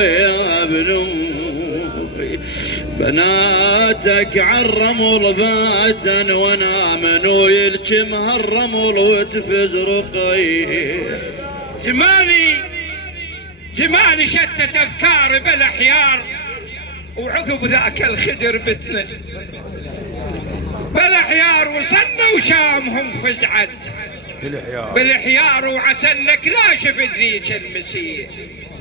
يا بنوي بناتك عالرمل باتا وانا منو يلجم هالرمل وتفز رقي. زماني شتت افكاري بالاحيار، وعقب ذاك الخدر بتنا بالاحيار، وصلنا وشامهم فزعت بالحيار، وعسلك لا شفت ذيك المسيح.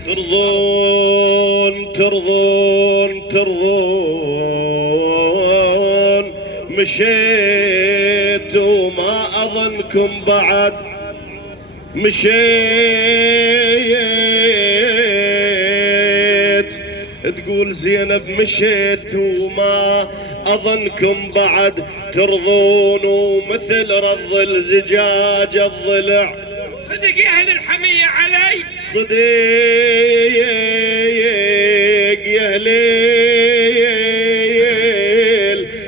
ترضون مشيت وما اظنكم بعد مشيت، تقول زينب مشيت وما اظنكم بعد ترضون، ومثل رض الزجاج الضلع. صدق يا اهل الحمية علي، صدق يا اهل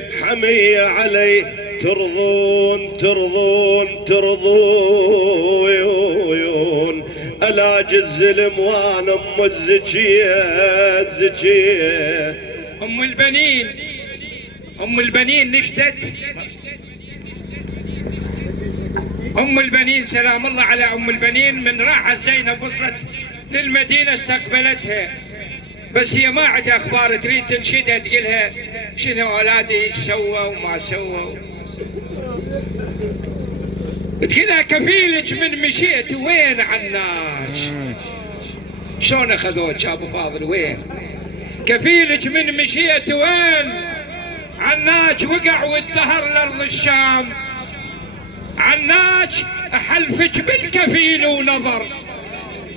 الحمية علي. ترضون الاج الزلم وانا ام الزكية. ام البنين نشدت، ام البنين سلام الله على ام البنين. من راحت زينب وصلت للمدينة استقبلتها، بس هي ما عندها اخبار تريد تنشدها تقولها شنو اولادي ايش سووا وما سووا. تقولها كفيلك من مشيت وين عناش، شلون اخذوك يا ابو فاضل وين كفيلك من مشيت وين عناش. وقع والدهر لارض الشام عناش، احلفك بالكفيل ونظر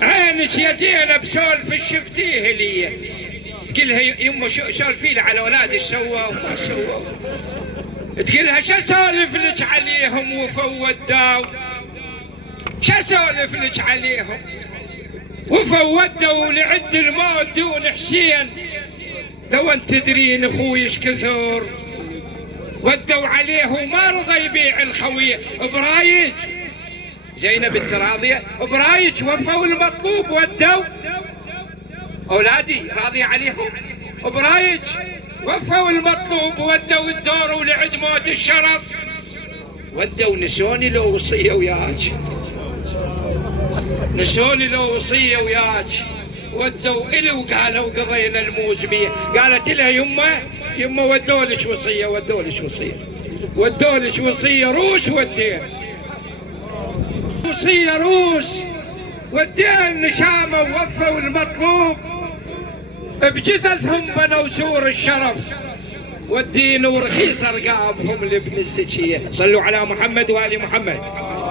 عينك يا زينب سولف شفتيه لي. تقولها يمه سولفي لي على اولادي ايش سووا وما سووا. تقولها شو اسولف لك عليهم وفودوا، شو اسولف لك عليهم وفودوا لعد الموت دون حسين. لو انت تدرين اخوي ايش كثر ودوا عليه وما رضى يبيع الخويه. برايج زينب انت راضيه؟ برايج وفوا المطلوب ودوا اولادي راضيه عليهم. برايج وفوا المطلوب ودوا الدور ولعد موت الشرف. ودوا نسوني لو وصيه وياك، نسوني لو وصيه وياك. ودوا الي وقالوا قضينا الموزميه. قالت لها يمه ودولش وصيه، ودولش وصيه روس ودين وصيه روس ودين نشامه ووفوا المطلوب. بجثثهم بنوا سور الشرف والدين ورخيص ارقابهم لابن الزكيه. صلوا على محمد وآل محمد.